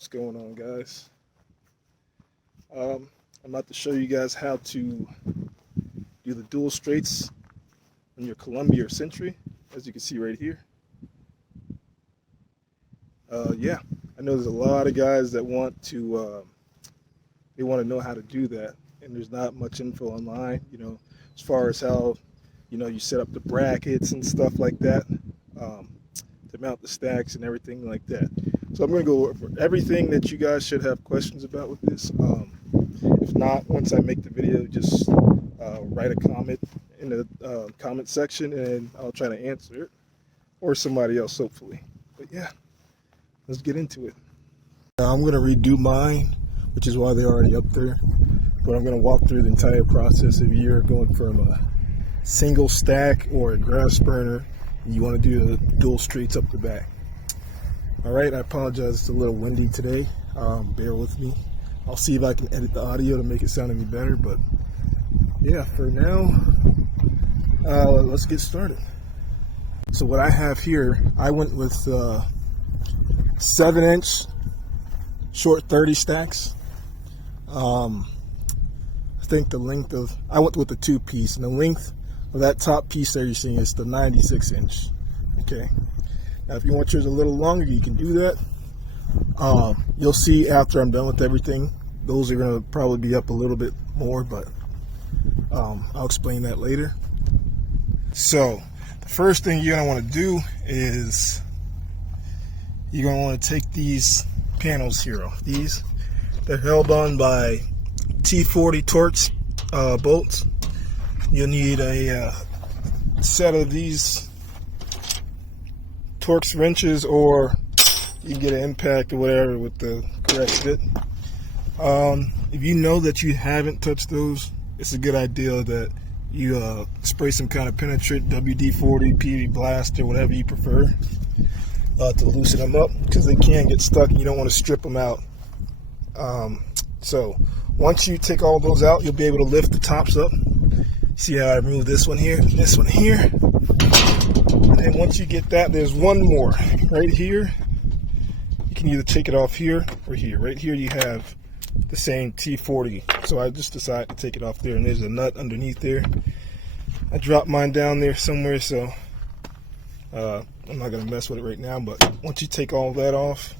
What's going on, guys? I'm about to show you guys how to do the dual straights on your Columbia or Century, as you can see right here. Yeah, I know there's a lot of guys that want to know how to do that, and there's not much info online, as far as how, you set up the brackets and stuff like that, to mount the stacks and everything like that. So I'm going to go over everything that you guys should have questions about with this. If not, once I make the video, just write a comment in the comment section and I'll try to answer it, or somebody else hopefully. But yeah, let's get into it. Now I'm going to redo mine, which is why they're already up there. But I'm going to walk through the entire process if you're going from a single stack or a grass burner and you want to do the dual straights up the back. Alright, I apologize, it's a little windy today. Bear with me. I'll see if I can edit the audio to make it sound any better, but yeah, for now, let's get started. So what I have here, I went with 7-inch short 30 stacks. I think the length of, I went with the 2-piece, and the length of that top piece there you're seeing is the 96-inch. Okay. Now, if you want yours a little longer, you can do that. You'll see after I'm done with everything, those are going to probably be up a little bit more, but I'll explain that later. So, the first thing you're going to want to do is you're going to want to take these panels here off. They're held on by T40 Torx bolts. You'll need a set of these Torx wrenches, or you can get an impact or whatever with the correct fit. If you know that you haven't touched those, it's a good idea that you spray some kind of penetrant, WD-40, PV Blast, or whatever you prefer, to loosen them up, because they can get stuck and you don't want to strip them out. So once you take all those out, you'll be able to lift the tops up. See how I remove this one here, this one here. And once you get that, there's one more right here. You can either take it off here or here. Right here you have the same T40. So I just decided to take it off there, and there's a nut underneath there. I dropped mine down there somewhere, so I'm not going to mess with it right now. But once you take all that off,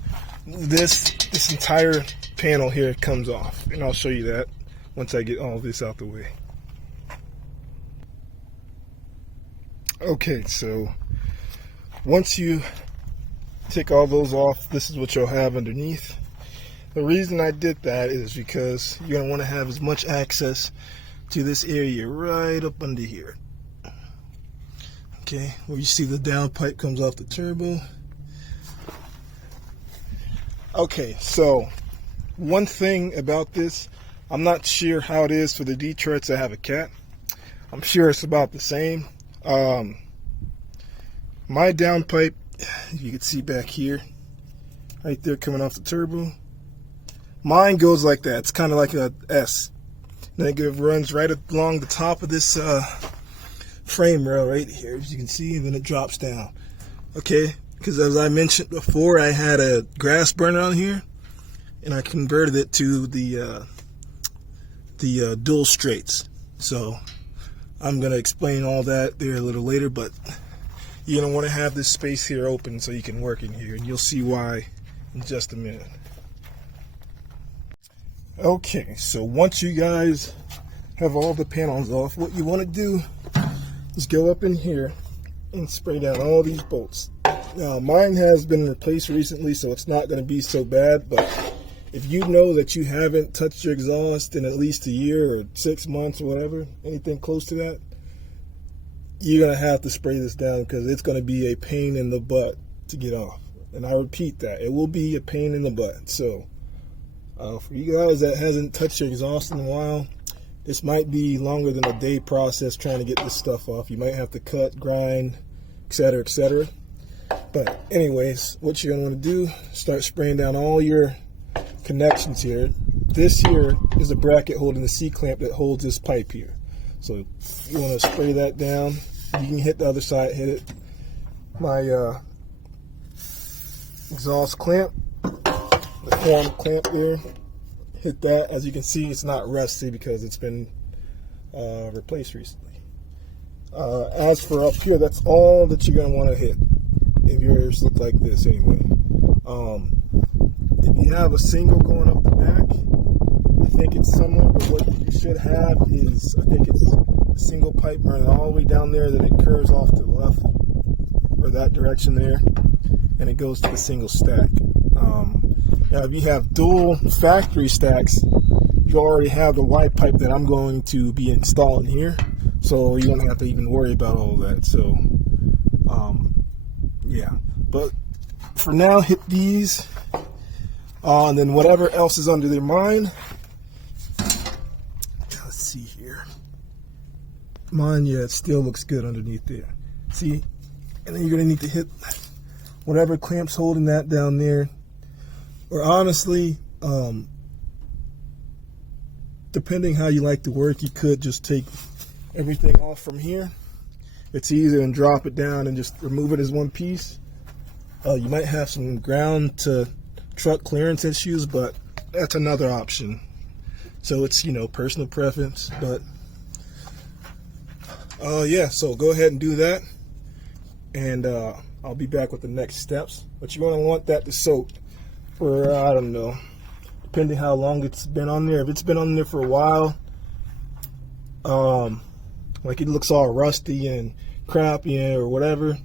this entire panel here comes off. And I'll show you that once I get all this out the way. Okay, so once you take all those off, this is what you'll have underneath. The reason I did that is because you're going to want to have as much access to this area right up under here. Okay, where you see the downpipe comes off the turbo. Okay, so one thing about this, I'm not sure how it is for the Detroits that have a cat. I'm sure it's about the same. My downpipe, you can see back here, right there coming off the turbo. Mine goes like that. It's kind of like a S. And it runs right along the top of this frame rail right here, as you can see, and then it drops down. Okay, because as I mentioned before, I had a grass burner on here, and I converted it to the dual straights. So I'm going to explain all that there a little later, but you're going to want to have this space here open so you can work in here, and you'll see why in just a minute. Okay, so once you guys have all the panels off, what you want to do is go up in here and spray down all these bolts. Now, mine has been replaced recently, so it's not going to be so bad, but if you know that you haven't touched your exhaust in at least a year or 6 months or whatever, anything close to that, you're going to have to spray this down, because it's going to be a pain in the butt to get off. And I repeat that, it will be a pain in the butt. So for you guys that hasn't touched your exhaust in a while, this might be longer than a day process trying to get this stuff off. You might have to cut, grind, etc., etc. But anyways, what you're going to want to do, start spraying down all your connections here. This here is a bracket holding the C-clamp that holds this pipe here. So you want to spray that down. You can hit the other side, hit it. My exhaust clamp the form clamp there. Hit that. As you can see, it's not rusty because it's been replaced recently. As for up here, that's all that you're going to want to hit if yours look like this anyway. If you have a single going up the back, I think it's similar, but what you should have is, I think it's a single pipe running all the way down there, then it curves off to the left, or that direction there, and it goes to the single stack. Now if you have dual factory stacks, you already have the Y pipe that I'm going to be installing here, so you don't have to even worry about all that. So yeah, but for now, hit these, and then whatever else is under their mind. Let's see here. Mine, yeah, it still looks good underneath there. See, and then you're gonna need to hit whatever clamp's holding that down there. Or honestly, depending how you like to work, you could just take everything off from here. It's easier and drop it down and just remove it as one piece. You might have some ground to truck clearance issues, but that's another option. So it's, you know, personal preference, but yeah, so go ahead and do that, and I'll be back with the next steps. But you're going to want that to soak for, I don't know, depending how long it's been on there. If it's been on there for a while, like it looks all rusty and crappy or whatever,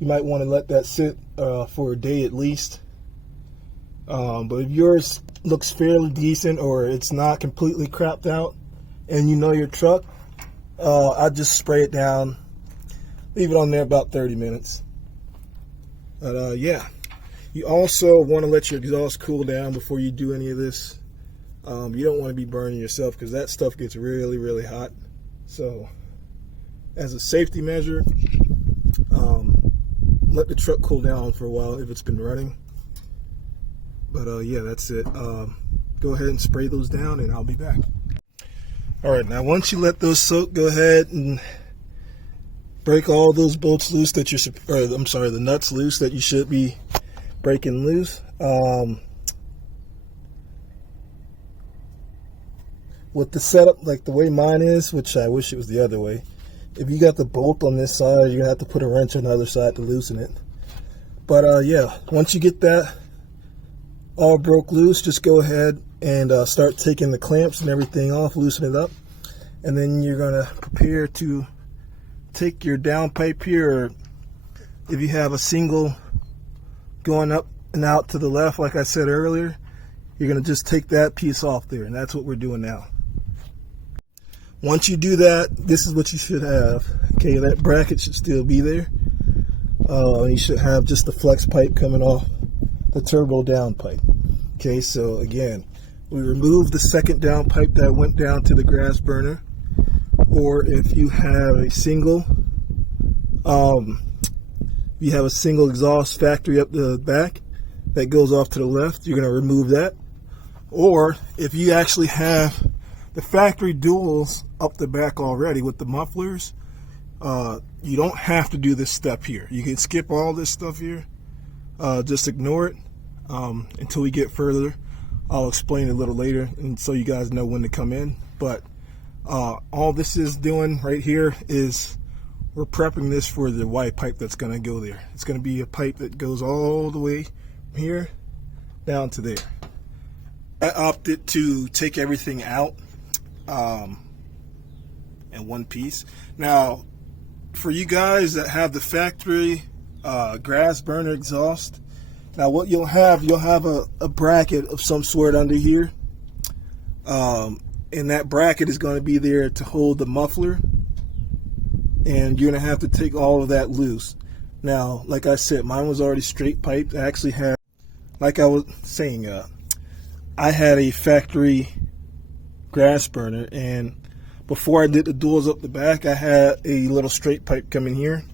you might want to let that sit for a day at least. But if yours looks fairly decent, or it's not completely crapped out, and you know your truck, I'd just spray it down, leave it on there about 30 minutes. But yeah, you also want to let your exhaust cool down before you do any of this. You don't want to be burning yourself, because that stuff gets really, really hot. So as a safety measure, let the truck cool down for a while if it's been running. But yeah, that's it. Go ahead and spray those down, and I'll be back. All right, now once you let those soak, go ahead and break all those bolts loose that you're, or I'm sorry, the nuts loose that you should be breaking loose. With the setup like the way mine is, which I wish it was the other way, if you got the bolt on this side, you're gonna have to put a wrench on the other side to loosen it. But yeah, once you get that all broke loose, just go ahead and start taking the clamps and everything off, loosen it up, and then you're gonna prepare to take your downpipe here, or if you have a single going up and out to the left, like I said earlier, you're gonna just take that piece off there, and that's what we're doing now. Once you do that, this is what you should have. Okay, that bracket should still be there. You should have just the flex pipe coming off the turbo downpipe. Okay, so again, we removed the second downpipe that went down to the grass burner. Or if you have a single, exhaust factory up the back that goes off to the left, you're going to remove that. Or if you actually have the factory duals up the back already with the mufflers, you don't have to do this step here. You can skip all this stuff here. Just ignore it until we get further. I'll explain it a little later, and so you guys know when to come in. But all this is doing right here is we're prepping this for the Y pipe that's going to go there. It's going to be a pipe that goes all the way from here down to there. I opted to take everything out in one piece. Now, for you guys that have the factory grass burner exhaust, now what you'll have a bracket of some sort under here, and that bracket is going to be there to hold the muffler, and you're going to have to take all of that loose. Now, like I said, mine was already straight piped. I actually had, like I was saying, I had a factory grass burner, and before I did the duals up the back, I had a little straight pipe coming here,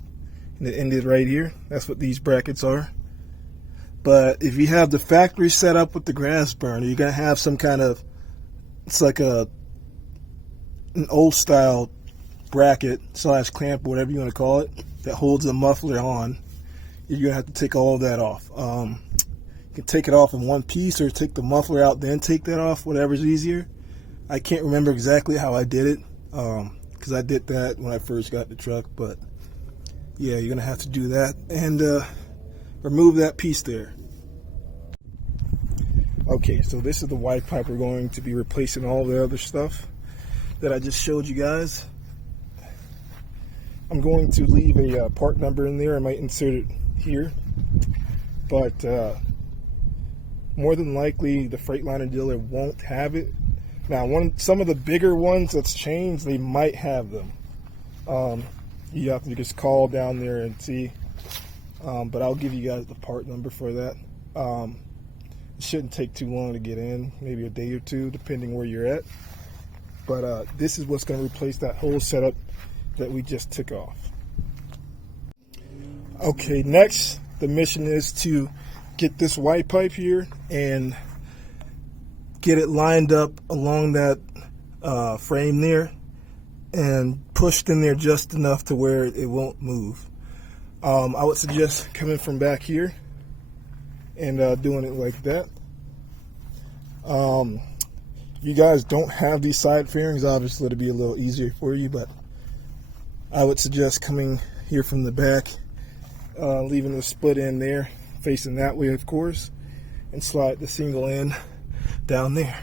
and it ended right here. That's what these brackets are. But if you have the factory set up with the grass burner, you're going to have some kind of, it's like an old style bracket / clamp, whatever you want to call it, that holds the muffler on. You're going to have to take all of that off. can take it off in one piece, or take the muffler out then take that off, whatever's easier. I can't remember exactly how I did it, because I did that when I first got the truck, but yeah, you're gonna have to do that and remove that piece there. Okay, so this is the wide pipe. We're going to be replacing all the other stuff that I just showed you guys. I'm going to leave a part number in there. I might insert it here, but more than likely the Freightliner dealer won't have it. Now, some of the bigger ones that's changed, they might have them. You have to just call down there and see, but I'll give you guys the part number for that. It shouldn't take too long to get in, maybe a day or two, depending where you're at. But this is what's going to replace that whole setup that we just took off. Okay, next, the mission is to get this white pipe here and get it lined up along that frame there and pushed in there just enough to where it won't move. I would suggest coming from back here and doing it like that. You guys don't have these side fairings, obviously it'll be a little easier for you, but I would suggest coming here from the back, leaving the split end there, facing that way of course, and slide the single end down there.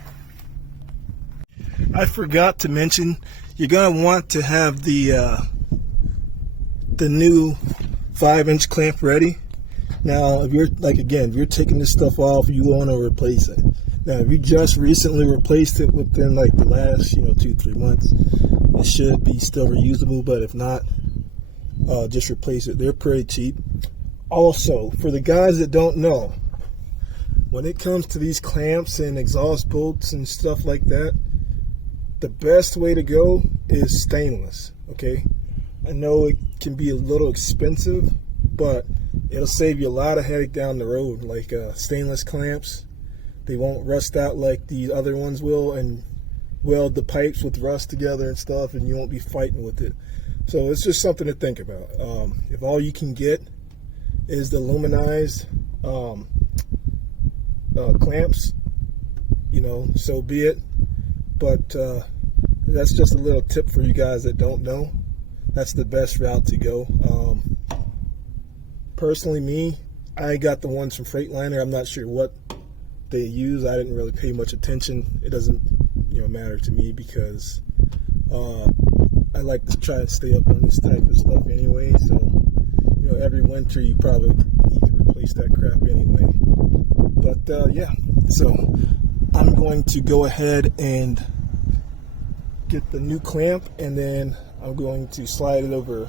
I forgot to mention, you're going to want to have the new 5-inch clamp ready. Now, if you're if you're taking this stuff off, you want to replace it. Now, if you just recently replaced it within like the last 2-3 months, it should be still reusable. But if not, just replace it. They're pretty cheap. Also, for the guys that don't know, when it comes to these clamps and exhaust bolts and stuff like that, the best way to go is stainless. Okay, I know it can be a little expensive, but it'll save you a lot of headache down the road. Like stainless clamps, they won't rust out like the other ones will, and weld the pipes with rust together and stuff, and you won't be fighting with it. So it's just something to think about. If all you can get is the aluminized clamps, so be it. But that's just a little tip for you guys that don't know. That's the best route to go. Personally, me, I got the ones from Freightliner. I'm not sure what they use. I didn't really pay much attention. It doesn't matter to me, because I like to try and stay up on this type of stuff anyway. So every winter you probably need to replace that crap anyway. But yeah, so I'm going to go ahead and get the new clamp, and then I'm going to slide it over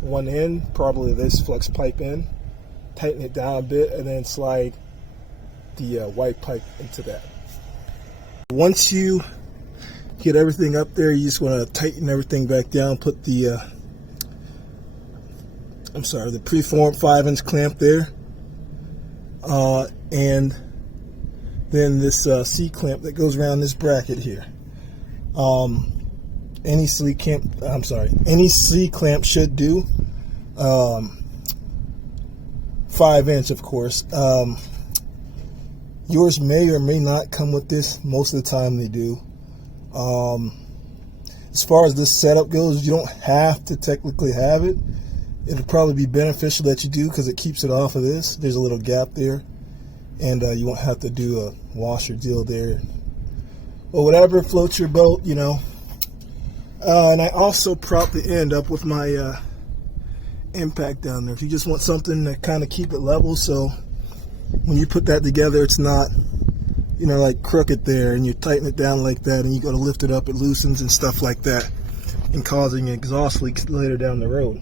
one end, probably this flex pipe end, tighten it down a bit, and then slide the white pipe into that. Once you get everything up there, you just want to tighten everything back down, put the the preformed 5-inch clamp there, and then this C-clamp that goes around this bracket here. Any C-clamp should do. 5-inch, of course. Yours may or may not come with this. Most of the time they do. As far as this setup goes, you don't have to technically have it. It'll probably be beneficial that you do, because it keeps it off of this. There's a little gap there, and you won't have to do a washer deal there, or whatever floats your boat, and I also prop the end up with my impact down there. If you just want something to kind of keep it level, so when you put that together, it's not like crooked there, and you tighten it down like that, and you go to lift it up, it loosens and stuff like that, and causing exhaust leaks later down the road.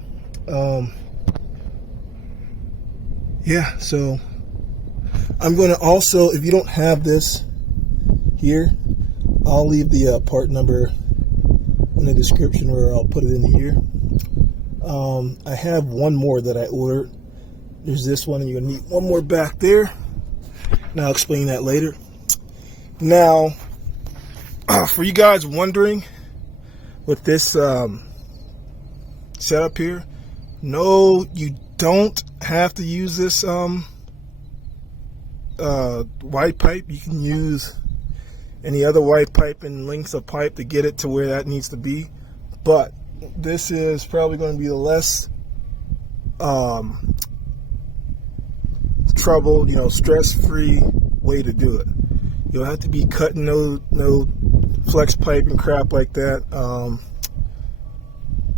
Yeah, so I'm going to also, if you don't have this here, I'll leave the part number in the description, or I'll put it in here. I have one more that I ordered. There's this one, and you're going to need one more back there, and I'll explain that later. Now, for you guys wondering, with this setup here, no, you don't have to use this wide pipe. You can use any other wide pipe and lengths of pipe to get it to where that needs to be, but this is probably going to be the less trouble, stress-free way to do it. You'll have to be cutting no flex pipe and crap like that.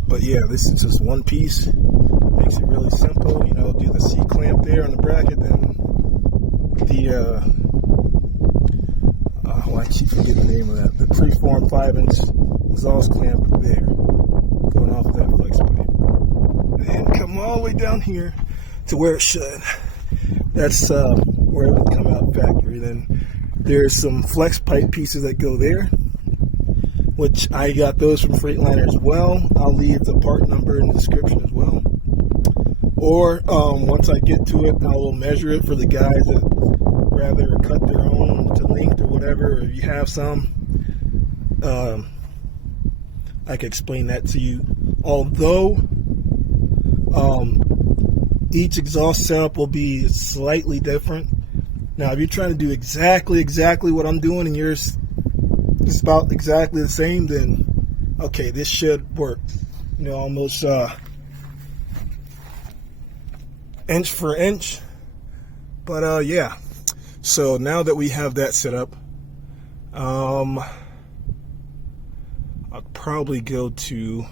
But yeah, this is just one piece. Makes it really simple. Do the C clamp there on the bracket, then the I keep forgetting the name of that. The preform 5-inch exhaust clamp there, going off of that flex pipe, and come all the way down here to where it should. That's where it would come out factory. Then there's some flex pipe pieces that go there, which I got those from Freightliner as well. I'll leave the part number in the description as well. Or once I get to it, I will measure it for the guys that rather cut their own to length or whatever. Or if you have some, I can explain that to you. Although each exhaust setup will be slightly different. Now, if you're trying to do exactly what I'm doing and yours is about exactly the same, then okay, this should work. Almost inch for inch. But yeah. So now that we have that set up, I'll probably go to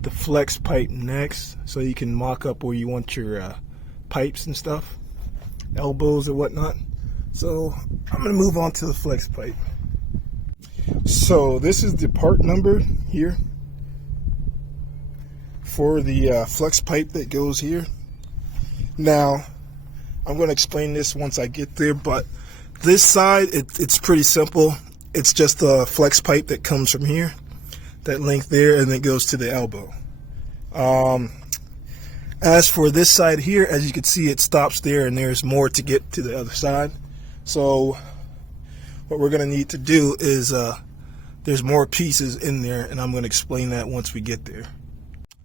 the flex pipe next, so you can mock up where you want your pipes and stuff, elbows or whatnot. So I'm going to move on to the flex pipe. So this is the part number here for the flex pipe that goes here. Now I'm going to explain this once I get there, but this side it's pretty simple. It's just a flex pipe that comes from here, that length there, and then goes to the elbow. As for this side here, as you can see, it stops there and there's more to get to the other side. So what we're going to need to do is there's more pieces in there, and I'm going to explain that once we get there.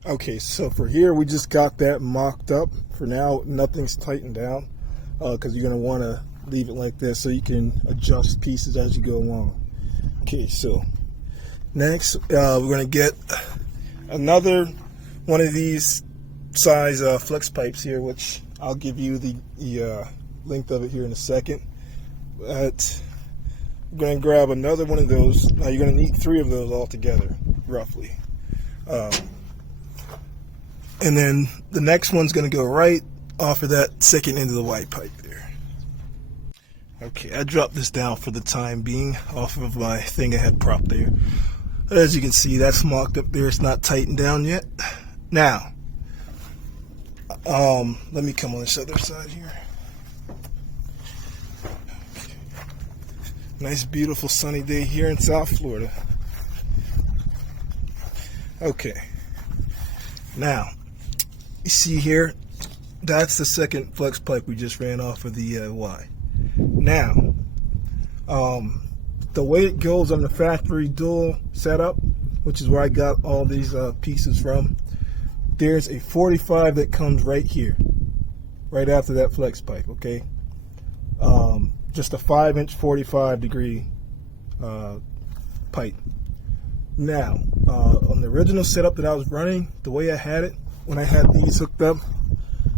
Okay, so for here we just got that mocked up. For now, nothing's tightened down because you're going to want to leave it like this so you can adjust pieces as you go along. Okay, so next we're going to get another one of these size flex pipes here, which I'll give you the length of it here in a second. But I'm going to grab another one of those. Now you're going to need 3 of those all together, roughly. And then the next one's going to go right off of that second end of the white pipe there. Okay, I dropped this down for the time being off of my thing I had propped there. As you can see, that's mocked up there. It's not tightened down yet. Now, let me come on this other side here. Okay. Nice, beautiful, sunny day here in South Florida. Okay. Now, you see here, that's the second flex pipe we just ran off of the Y. Now, the way it goes on the factory dual setup, which is where I got all these pieces from, there's a 45 that comes right here, right after that flex pipe, okay? Just a 5-inch 45-degree pipe. Now, on the original setup that I was running, the way I had it, when I had these hooked up,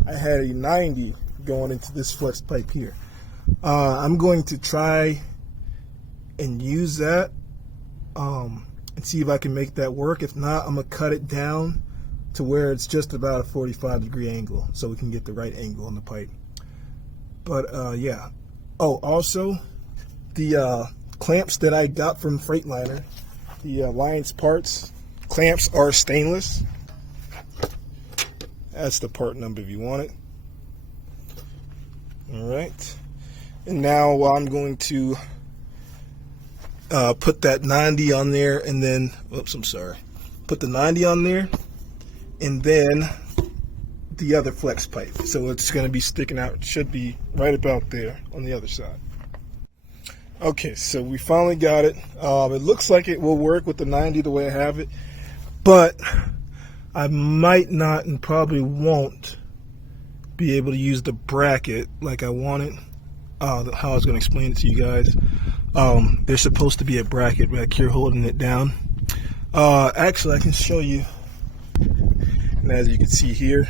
I had a 90 going into this flex pipe here. I'm going to try and use that and see if I can make that work. If not, I'm going to cut it down to where it's just about a 45-degree angle so we can get the right angle on the pipe. But yeah. Oh, also, the clamps that I got from Freightliner, the Alliance parts clamps are stainless. That's the part number if you want it. Alright. And now I'm going to put that 90 on there, and then, oops, I'm sorry. Put the 90 on there, and then the other flex pipe. So it's going to be sticking out. It should be right about there on the other side. Okay, so we finally got it. It looks like it will work with the 90 the way I have it, but I might not and probably won't be able to use the bracket like I wanted. How I was going to explain it to you guys. There's supposed to be a bracket back here holding it down. Actually, I can show you. And as you can see here,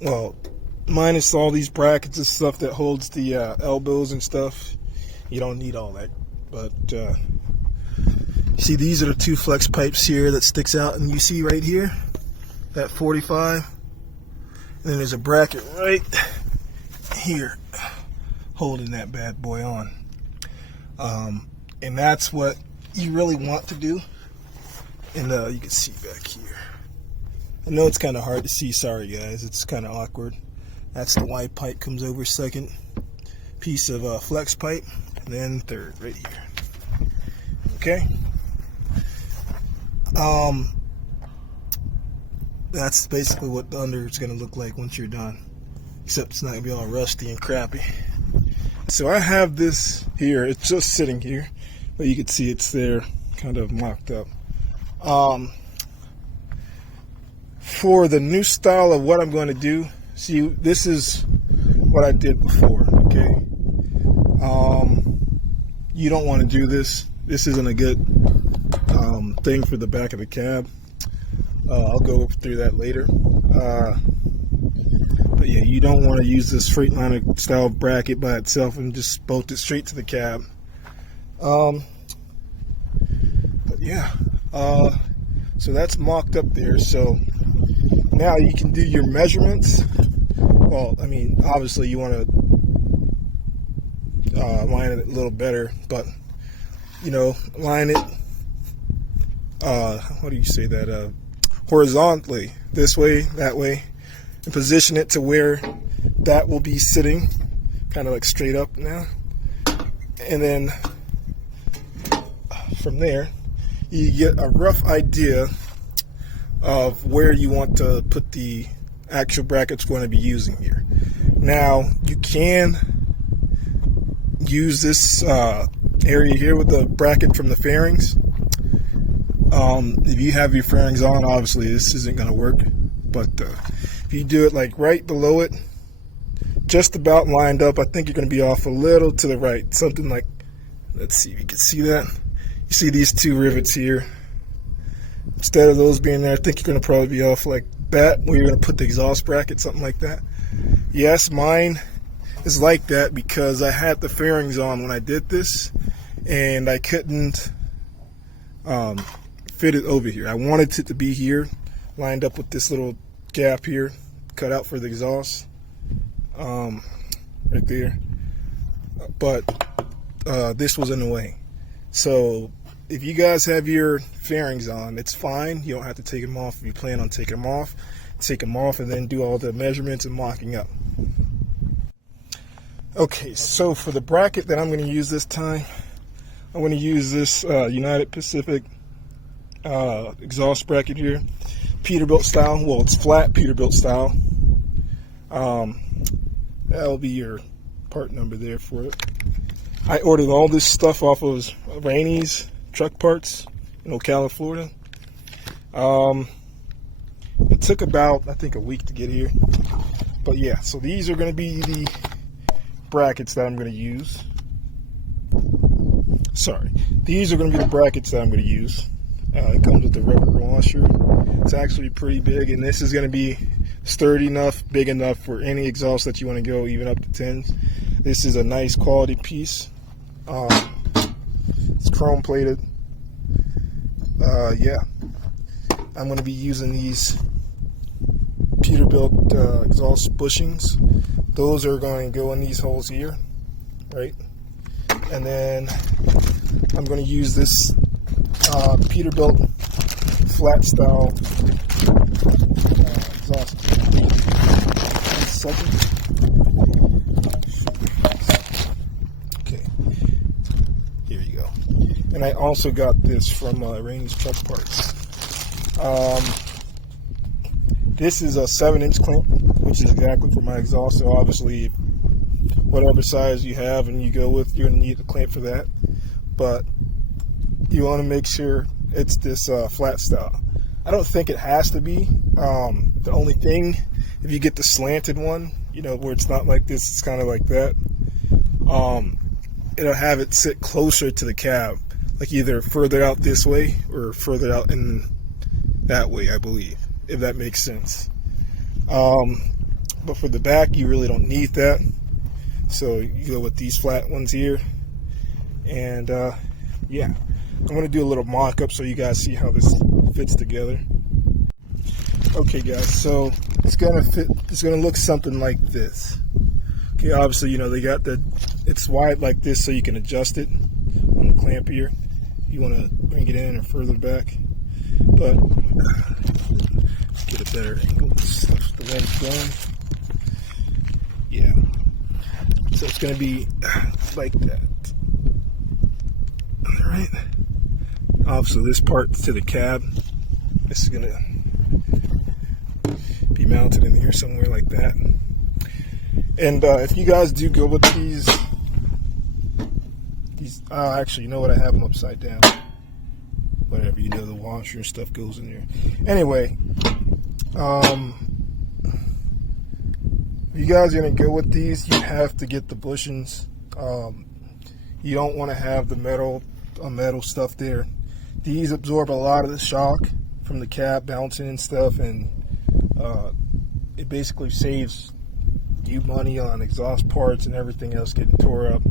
well, minus all these brackets and stuff that holds the elbows and stuff, you don't need all that. But see, these are the two flex pipes here that sticks out, and you see right here that 45, and then there's a bracket right here holding that bad boy on. And that's what you really want to do. And you can see back here. I know it's kind of hard to see, sorry guys, it's kind of awkward. That's the Y pipe, comes over second piece of flex pipe, and then third right here. Okay. That's basically what the under is going to look like once you're done, except it's not going to be all rusty and crappy. So I have this here, it's just sitting here, but you can see it's there, kind of mocked up. For the new style of what I'm going to do, see, this is what I did before, okay? You don't want to do this. This isn't a good thing for the back of the cab. I'll go through that later. But yeah, you don't want to use this Freightliner style bracket by itself and just bolt it straight to the cab. But yeah, so that's mocked up there. So now you can do your measurements. Well, I mean, obviously you want to line it a little better, but you know, line it, what do you say that, horizontally, this way, that way, and position it to where that will be sitting, kind of like straight up now. And then from there, you get a rough idea of where you want to put the actual brackets going to be using here. Now, you can use this area here with the bracket from the fairings. If you have your fairings on, obviously this isn't going to work, but if you do it like right below it, just about lined up, I think you're going to be off a little to the right, something like, let's see if you can see that. You see these two rivets here. Instead of those being there, I think you're going to probably be off like that, where you're going to put the exhaust bracket, something like that. Yes, mine is like that because I had the fairings on when I did this, and I couldn't fit it over here. I wanted it to be here, lined up with this little gap here, cut out for the exhaust, right there. But this was in the way. So if you guys have your fairings on, it's fine. You don't have to take them off. If you plan on taking them off, take them off and then do all the measurements and mocking up. Okay, so for the bracket that I'm going to use this time, I'm going to use this United Pacific exhaust bracket here, Peterbilt style. Well, it's flat Peterbilt style. That'll be your part number there for it. I ordered all this stuff off of Rainey's Truck Parts in Ocala, Florida. It took about, I think, a week to get here. But yeah, so these are going to be the brackets that I'm going to use. Sorry, these are going to be the brackets that I'm going to use. It comes with the rubber washer. It's actually pretty big, and this is going to be sturdy enough, big enough for any exhaust that you want to go, even up to 10s. This is a nice quality piece. It's chrome plated. Yeah, I'm going to be using these Peterbilt exhaust bushings. Those are going to go in these holes here, right? And then I'm going to use this Peterbilt flat style exhaust. Okay, here you go. And I also got this from Rainey's Truck Parts. This is a 7-inch clamp, which is exactly for my exhaust. So obviously, whatever size you have and you go with, you're gonna need a clamp for that. But you want to make sure it's this flat style. I don't think it has to be. The only thing, if you get the slanted one, you know, where it's not like this, it's kind of like that, it'll have it sit closer to the cab, like either further out this way or further out in that way, I believe, if that makes sense. But for the back, you really don't need that. So you go with these flat ones here. And yeah, I'm going to do a little mock-up so you guys see how this fits together. Okay guys, so it's going to look something like this. Okay, obviously, you know, they got it's wide like this so you can adjust it on the clamp here. You want to bring it in or further back. But let's get a better angle. The wind's blowing. Yeah. So it's going to be like that. All right. Obviously, this part to the cab, this is going to be mounted in here somewhere like that. And if you guys do go with these, actually, you know what? I have them upside down. Whatever, you know, the washer and stuff goes in there. Anyway, if you guys are going to go with these, you have to get the bushings. You don't want to have the metal stuff there. These absorb a lot of the shock from the cab bouncing and stuff, and it basically saves you money on exhaust parts and everything else getting tore up.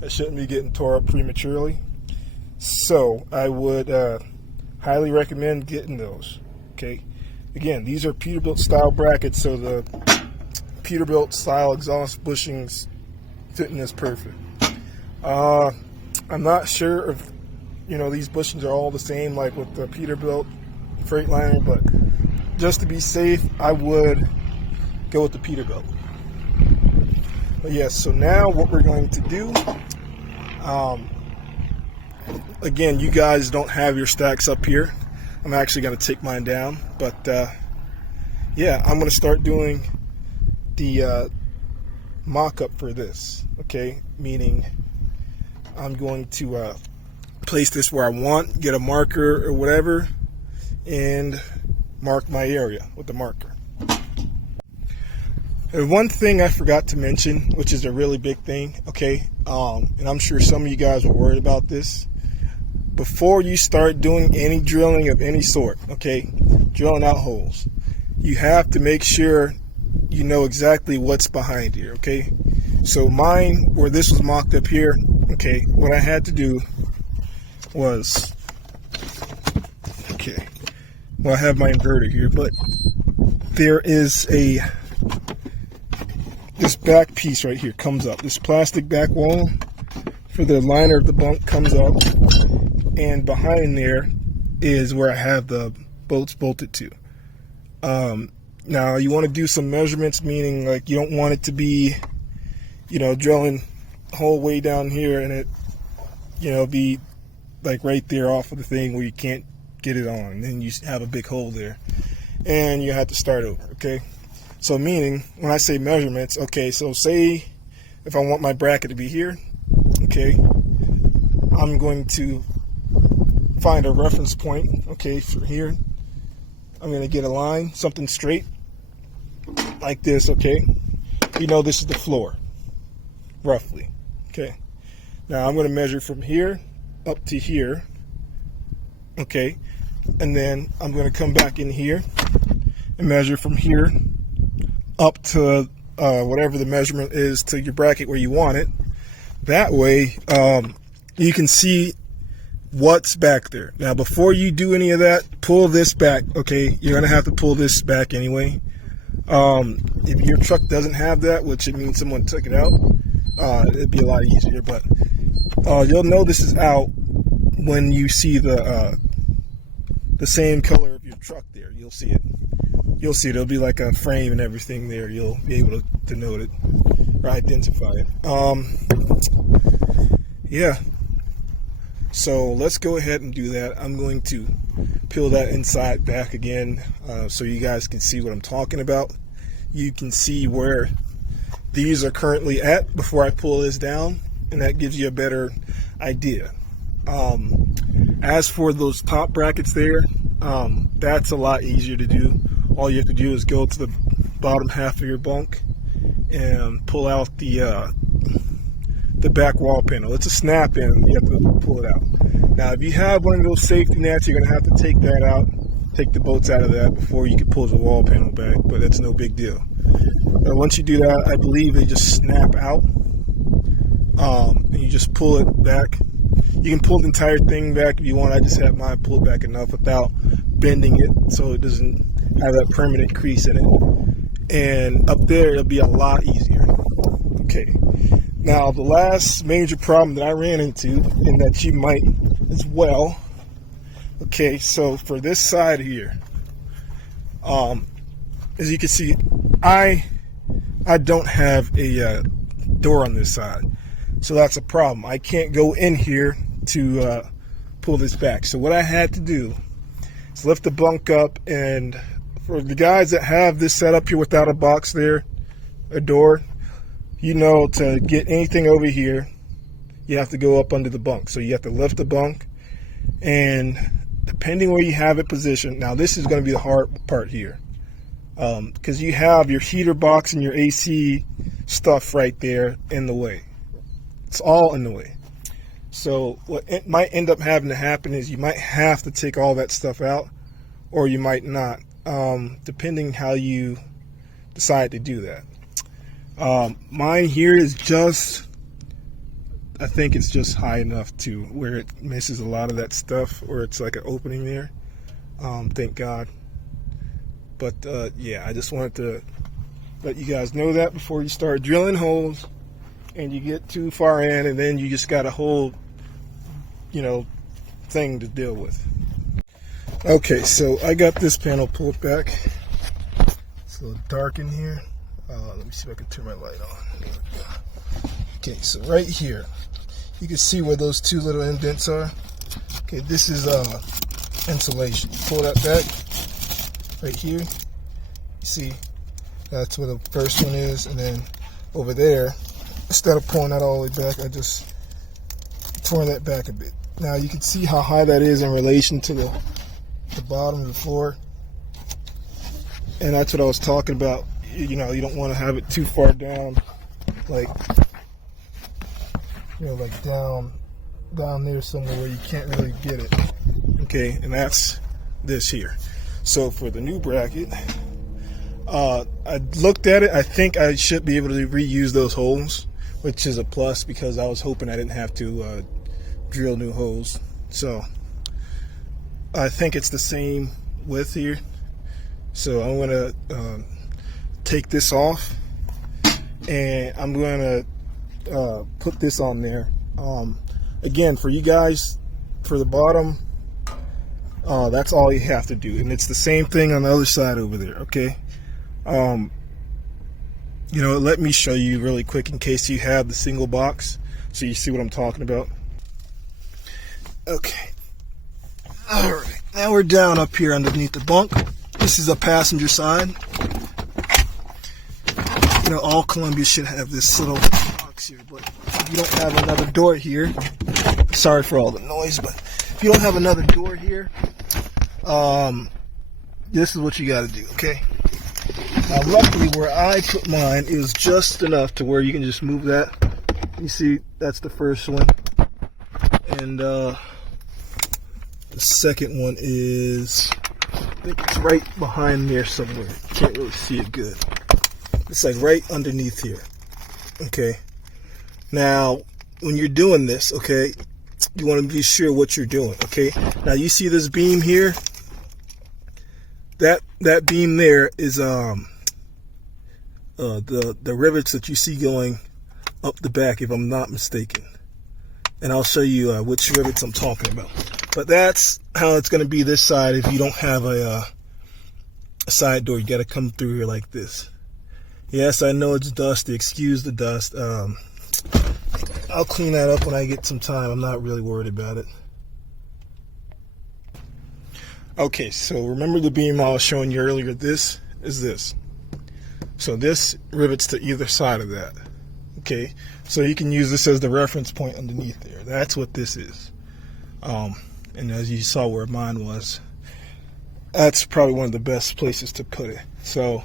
It shouldn't be getting tore up prematurely. So I would highly recommend getting those. Okay, again, these are Peterbilt style brackets, so the Peterbilt style exhaust bushings fitting is perfect. I'm not sure if, you know, these bushings are all the same like with the Peterbilt Freightliner, but just to be safe, I would go with the Peterbilt. But yes, so now what we're going to do, again, you guys don't have your stacks up here. I'm actually going to take mine down, but yeah, I'm going to start doing the mock-up for this. Okay, meaning I'm going to place this where I want, get a marker or whatever, and mark my area with the marker. And one thing I forgot to mention, which is a really big thing, okay, and I'm sure some of you guys are worried about this. Before you start doing any drilling of any sort, okay, drilling out holes, you have to make sure you know exactly what's behind here, okay? So mine, where this was mocked up here, okay, what I had to do was, okay, well, I have my inverter here, but there is this back piece right here comes up. This plastic back wall for the liner of the bunk comes up, and behind there is where I have the bolts bolted to. Now you want to do some measurements, meaning like you don't want it to be, you know, drilling a hole way down here and it, you know, be like right there off of the thing where you can't get it on, and then you have a big hole there and you have to start over. Okay, so meaning when I say measurements, okay, so say if I want my bracket to be here, okay, I'm going to find a reference point, okay, for here. I'm going to get a line, something straight like this, okay. You know this is the floor, roughly, okay. Now I'm going to measure from here up to here, okay, and then I'm going to come back in here and measure from here up to whatever the measurement is to your bracket where you want it. That way you can see what's back there. Now before you do any of that, pull this back, okay. You're gonna have to pull this back anyway. If your truck doesn't have that, which it means someone took it out, it'd be a lot easier, but you'll know this is out when you see the same color of your truck there. You'll see it. You'll see it. It'll be like a frame and everything there. You'll be able to denote it or identify it. Yeah. So let's go ahead and do that. I'm going to peel that inside back again so you guys can see what I'm talking about. You can see where these are currently at before I pull this down, and that gives you a better idea. As for those top brackets there, That's a lot easier to do. All you have to do is go to the bottom half of your bunk and pull out the back wall panel. It's a snap in. You have to pull it out. Now, if you have one of those safety nets, you're going to have to take that out, take the bolts out of that before you can pull the wall panel back, but it's no big deal. Once you do that, I believe they just snap out, and you just pull it back. You can pull the entire thing back if you want. I just have mine pulled back enough without bending it so it doesn't have that permanent crease in it. And up there, it'll be a lot easier. Okay. Now, the last major problem that I ran into, and that you might as well, okay, so for this side here, as you can see, I don't have a door on this side, so that's a problem. I can't go in here to pull this back. So what I had to do is lift the bunk up, and for the guys that have this set up here without a box there, a door, you know, to get anything over here, you have to go up under the bunk. So you have to lift the bunk, and depending where you have it positioned, now this is going to be the hard part here, because you have your heater box and your AC stuff right there in the way. It's all in the way. So what it might end up having to happen is you might have to take all that stuff out, or you might not, depending how you decide to do that. Mine here is just, I think it's just high enough to where it misses a lot of that stuff, or it's like an opening there. Thank God. But yeah, I just wanted to let you guys know that before you start drilling holes and you get too far in, and then you just got a whole, you know, thing to deal with. Okay, so I got this panel pulled back. It's a little dark in here. Let me see if I can turn my light on. There we go. Okay, so right here, you can see where those two little indents are. Okay, this is insulation. Pull that back right here. You see, that's where the first one is, and then over there, instead of pulling that all the way back, I just tore that back a bit. Now you can see how high that is in relation to the bottom of the floor, and that's what I was talking about. You know, you don't want to have it too far down, like, you know, like down there somewhere where you can't really get it. Okay, and that's this here. So for the new bracket, I looked at it. I think I should be able to reuse those holes, which is a plus because I was hoping I didn't have to drill new holes. So I think it's the same width here. So I'm going to take this off, and I'm going to put this on there. Again, for you guys, for the bottom, that's all you have to do, and it's the same thing on the other side over there. Okay, you know, let me show you really quick in case you have the single box, so you see what I'm talking about. Okay, all right, now we're down up here underneath the bunk. This is a passenger side. You know, all Columbia should have this little box here, but if you don't have another door here, sorry for all the noise, but if you don't have another door here, this is what you got to do. Okay, now luckily where I put mine is just enough to where you can just move that. You see, that's the first one, and the second one is, I think it's right behind there somewhere. Can't really see it good. It's like right underneath here. Okay, now when you're doing this, okay, you want to be sure what you're doing. Okay, now you see this beam here, that beam there is the rivets that you see going up the back, if I'm not mistaken, and I'll show you which rivets I'm talking about. But that's how it's going to be this side. If you don't have a side door, you got to come through here like this. Yes, I know it's dusty. Excuse the dust. I'll clean that up when I get some time. I'm not really worried about it. Okay, so remember the beam I was showing you earlier? This is this. So this rivets to either side of that. Okay, so you can use this as the reference point underneath there. That's what this is. And as you saw where mine was, that's probably one of the best places to put it. So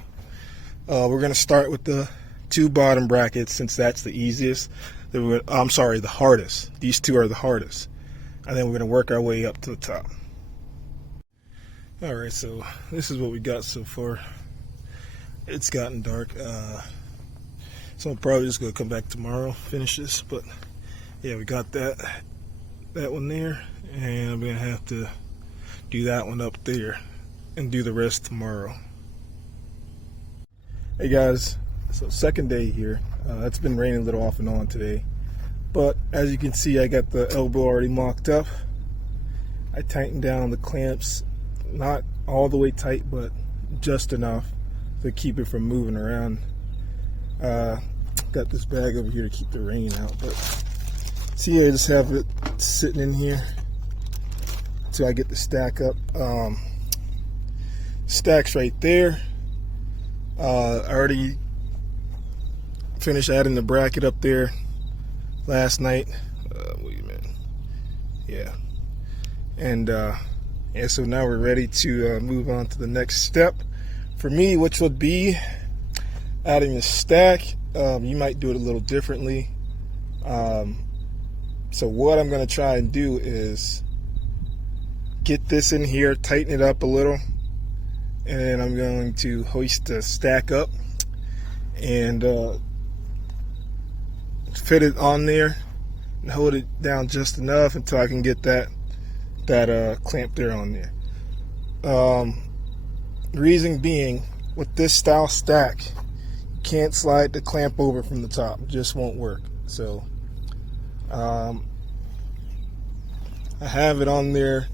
we're going to start with the 2 bottom brackets, since that's the easiest. I'm sorry, the hardest. These 2 are the hardest. And then we're going to work our way up to the top. All right, so this is what we got so far. It's gotten dark. So I'm probably just going to come back tomorrow, finish this. But yeah, we got that one there. And I'm going to have to do that one up there and do the rest tomorrow. Hey guys, so second day here. It's been raining a little off and on today, but as you can see, I got the elbow already mocked up. I tightened down the clamps, not all the way tight, but just enough to keep it from moving around. Got this bag over here to keep the rain out, but see, I just have it sitting in here until I get the stack up. Stack's right there. I already finished adding the bracket up there last night. Wait a minute. Yeah. And yeah, so now we're ready to move on to the next step for me, which would be adding the stack. You might do it a little differently. So what I'm going to try and do is get this in here, tighten it up a little, and then I'm going to hoist the stack up and fit it on there and hold it down just enough until I can get that clamp there on there. Reason being, with this style stack, you can't slide the clamp over from the top. It just won't work. So I have it on there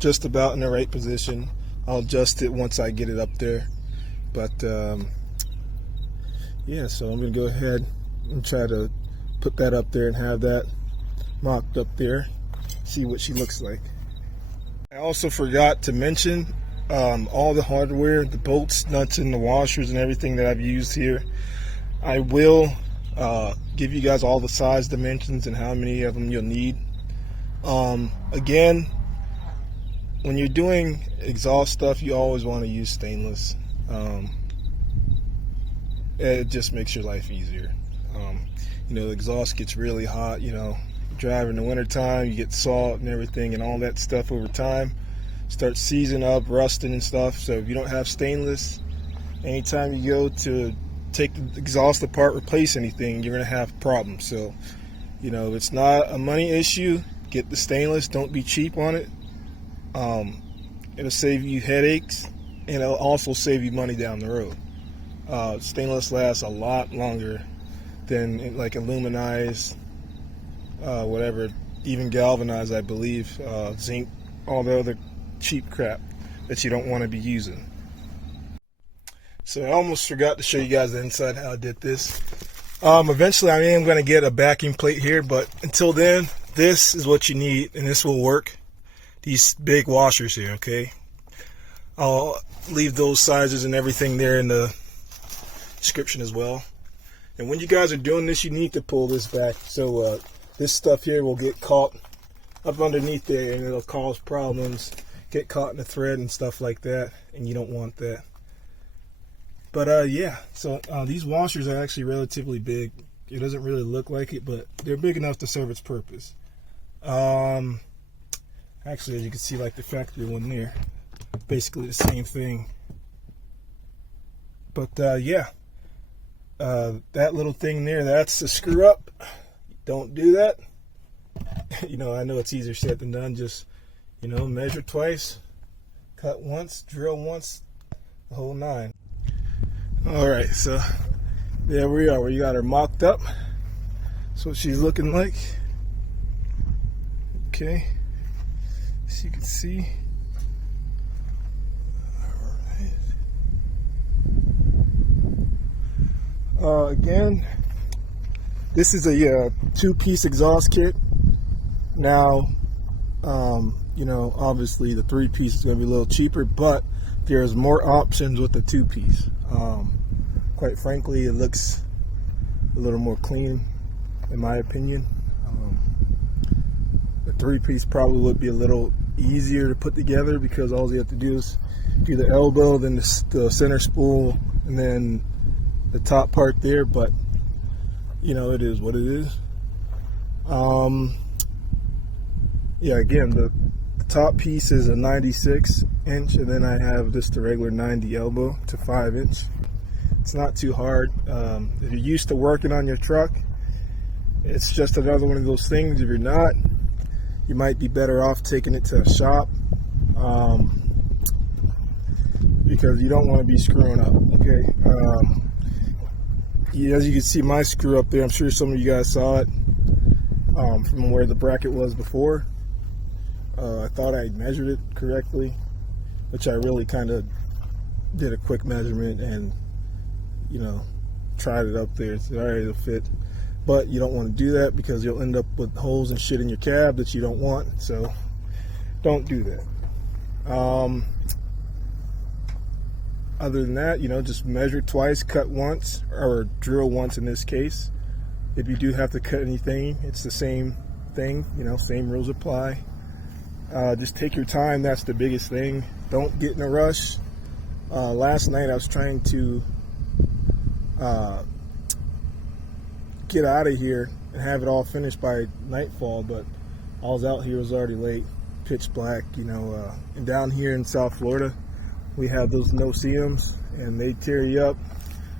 just about in the right position. I'll adjust it once I get it up there. But yeah, so I'm gonna go ahead and try to put that up there and have that mocked up there, see what she looks like. I also forgot to mention all the hardware, the bolts, nuts, and the washers and everything that I've used here. I will give you guys all the size dimensions and how many of them you'll need. Again, when you're doing exhaust stuff, you always want to use stainless. It just makes your life easier. You know, the exhaust gets really hot, you know, driving in the wintertime, you get salt and everything and all that stuff over time. Starts seizing up, rusting and stuff. So if you don't have stainless, anytime you go to take the exhaust apart, replace anything, you're going to have problems. So, you know, it's not a money issue. Get the stainless. Don't be cheap on it. It'll save you headaches, and it'll also save you money down the road. Stainless lasts a lot longer than like aluminized, whatever, even galvanized, I believe, zinc, all the other cheap crap that you don't want to be using. So I almost forgot to show you guys the inside how I did this. Eventually I am going to get a backing plate here, but until then, this is what you need, and this will work. These big washers here, okay? I'll leave those sizes and everything there in the description as well. And when you guys are doing this, you need to pull this back, so this stuff here will get caught up underneath there, and it'll cause problems, get caught in the thread and stuff like that, and you don't want that. But yeah, so these washers are actually relatively big. It doesn't really look like it, but they're big enough to serve its purpose. Actually, as you can see, like the factory one there, basically the same thing. But yeah, that little thing there, that's the screw up. Don't do that. You know, I know it's easier said than done. Just, you know, measure twice, cut once, drill once, the whole nine. All right, so there we are. We got her mocked up. That's what she's looking like. Okay, as you can see. All right. Again, this is a two-piece exhaust kit. Now, you know, obviously the three-piece is going to be a little cheaper, but there's more options with the two-piece. Quite frankly, it looks a little more clean, in my opinion. The three-piece probably would be a little easier to put together because all you have to do is do the elbow, then the center spool, and then the top part there. But you know, it is what it is. Yeah, again, the top piece is a 96 inch, and then I have just the regular 90 elbow to 5 inch. It's not too hard. If you're used to working on your truck, it's just another one of those things. If you're not, you might be better off taking it to a shop, because you don't want to be screwing up, okay? As you can see my screw up there, I'm sure some of you guys saw it from where the bracket was before. I thought I measured it correctly, which I really kind of did a quick measurement and, you know, tried it up there and said, all right, it'll fit. But you don't want to do that because you'll end up with holes and shit in your cab that you don't want. So don't do that. Other than that, you know, just measure twice, cut once, or drill once in this case. If you do have to cut anything, it's the same thing, you know, same rules apply. Just take your time. That's the biggest thing. Don't get in a rush. Last night I was trying to get out of here and have it all finished by nightfall, but I was out here, it was already late, pitch black, you know, and down here in South Florida we have those no-see-ums, and they tear you up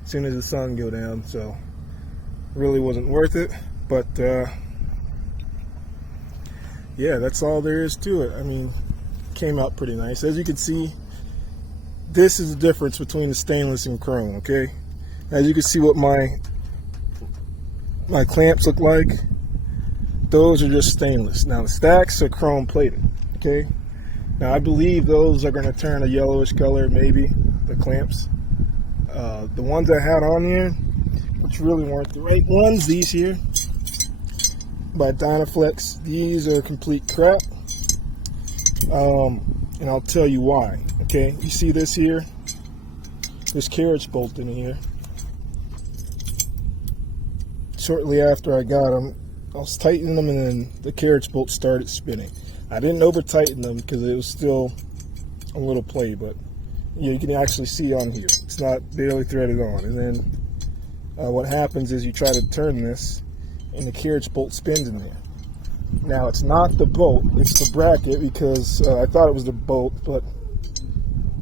as soon as the sun go down. So it really wasn't worth it. But yeah, that's all there is to it. I mean, came out pretty nice. As you can see, this is the difference between the stainless and chrome, okay? As you can see what my clamps look like, those are just stainless. Now the stacks are chrome plated, okay? Now I believe those are going to turn a yellowish color, maybe, the clamps. The ones I had on here, which really weren't the right ones, these here, by Dynaflex, these are complete crap. And I'll tell you why, okay? You see this here? This carriage bolt in here. Shortly after I got them, I was tightening them, and then the carriage bolt started spinning. I didn't over tighten them because it was still a little play, but you can actually see on here it's not barely threaded on. And then what happens is you try to turn this and the carriage bolt spins in there. Now it's not the bolt, it's the bracket, because I thought it was the bolt, but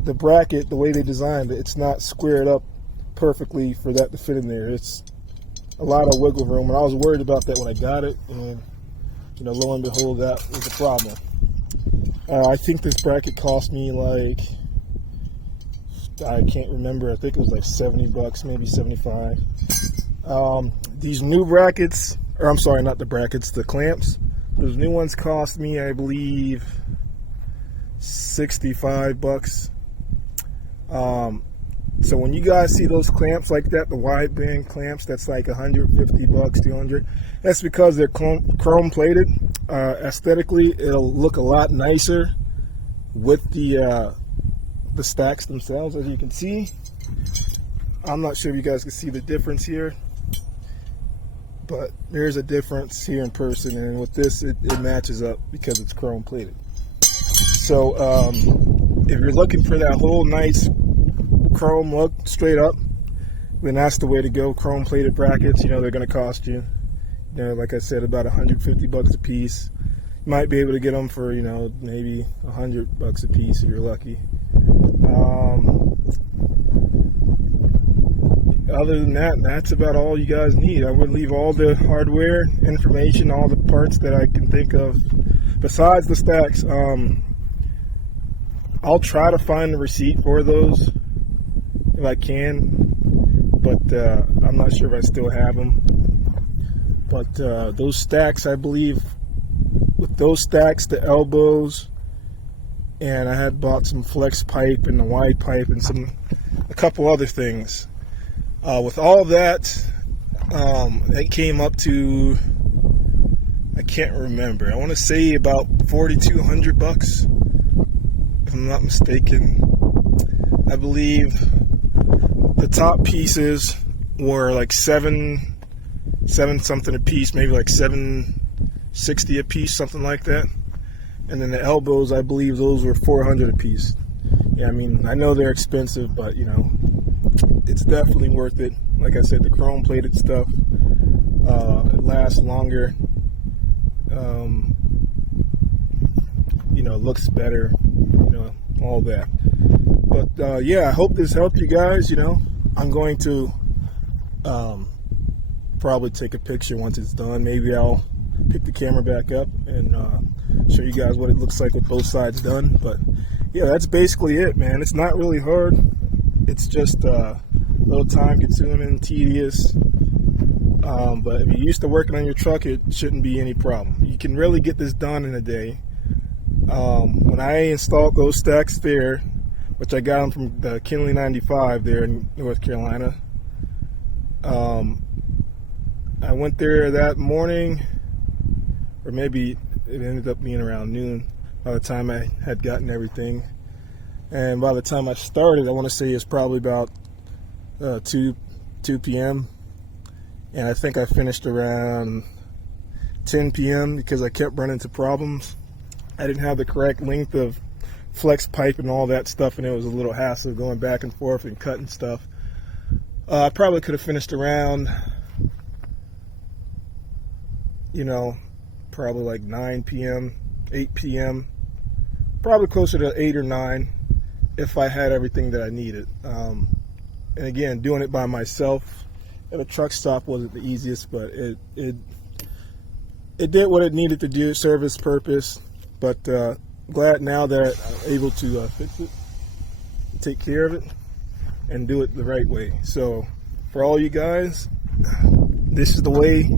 the bracket, the way they designed it, it's not squared up perfectly for that to fit in there. It's a lot of wiggle room, and I was worried about that when I got it, and you know, lo and behold, that was a problem. I think this bracket cost me like, I can't remember, I think it was like 70 bucks, maybe 75. These new brackets, or I'm sorry, not the brackets, the clamps, those new ones cost me, I believe, 65 bucks. So when you guys see those clamps like that, the wide band clamps, that's like 150 bucks, 200. That's because they're chrome plated. Aesthetically, it'll look a lot nicer with the stacks themselves, as you can see. I'm not sure if you guys can see the difference here, but there's a difference here in person, and with this, it matches up because it's chrome plated. So if you're looking for that whole nice chrome look straight up, then that's the way to go. Chrome plated brackets, you know, they're going to cost you, you know, like I said, about 150 bucks a piece. You might be able to get them for, you know, maybe 100 bucks a piece if you're lucky. Other than that, that's about all you guys need. I would leave all the hardware information, all the parts that I can think of besides the stacks. I'll try to find the receipt for those if I can, but I'm not sure if I still have them. But those stacks, I believe, with those stacks, the elbows, and I had bought some flex pipe and the wide pipe and a couple other things. With all of that, it came up to, I can't remember, I want to say about 4,200 bucks, if I'm not mistaken. I believe the top pieces were like seven something a piece, maybe like $760 a piece, something like that. And then the elbows, I believe those were $400 a piece. Yeah, I mean, I know they're expensive, but you know, it's definitely worth it. Like I said, the chrome plated stuff, it lasts longer. You know, looks better, you know, all that. But yeah, I hope this helped you guys. You know, I'm going to probably take a picture once it's done. Maybe I'll pick the camera back up and show you guys what it looks like with both sides done. But yeah, that's basically it, man. It's not really hard. It's just a little time consuming, tedious. But if you're used to working on your truck, it shouldn't be any problem. You can really get this done in a day. When I installed those stacks there, which I got them from the Kinley 95 there in North Carolina, I went there that morning, or maybe it ended up being around noon by the time I had gotten everything. And by the time I started, I want to say it's probably about 2 p.m. And I think I finished around 10 p.m. because I kept running into problems. I didn't have the correct length of flex pipe and all that stuff, and it was a little hassle going back and forth and cutting stuff. I probably could have finished around, you know, probably like 9 p.m., 8 p.m., probably closer to 8 or 9 if I had everything that I needed. And again, doing it by myself at a truck stop wasn't the easiest, but it did what it needed to do, serve its purpose. But glad now that I'm able to fix it, take care of it, and do it the right way. So for all you guys, this is the way.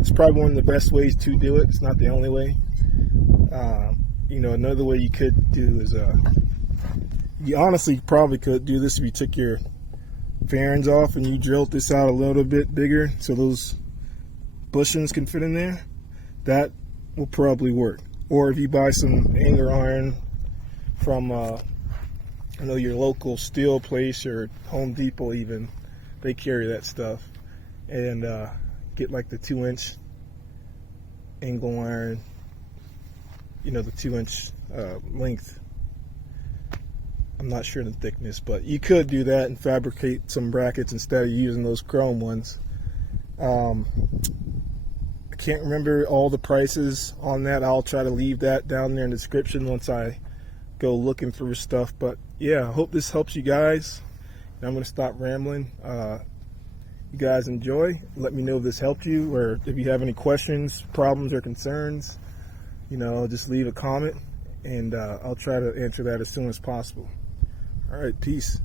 It's probably one of the best ways to do it. It's not the only way. You know, another way you could do is you honestly probably could do this if you took your fairings off and you drilled this out a little bit bigger so those bushings can fit in there. That will probably work. Or if you buy some angle iron from I know your local steel place or Home Depot, even they carry that stuff, and get like the 2-inch angle iron, you know, the 2-inch length. I'm not sure the thickness, but you could do that and fabricate some brackets instead of using those chrome ones. I can't remember all the prices on that. I'll try to leave that down there in the description once I go looking through stuff. But yeah, I hope this helps you guys. I'm going to stop rambling. You guys enjoy. Let me know if this helped you, or if you have any questions, problems, or concerns, you know, just leave a comment, and I'll try to answer that as soon as possible. All right, peace.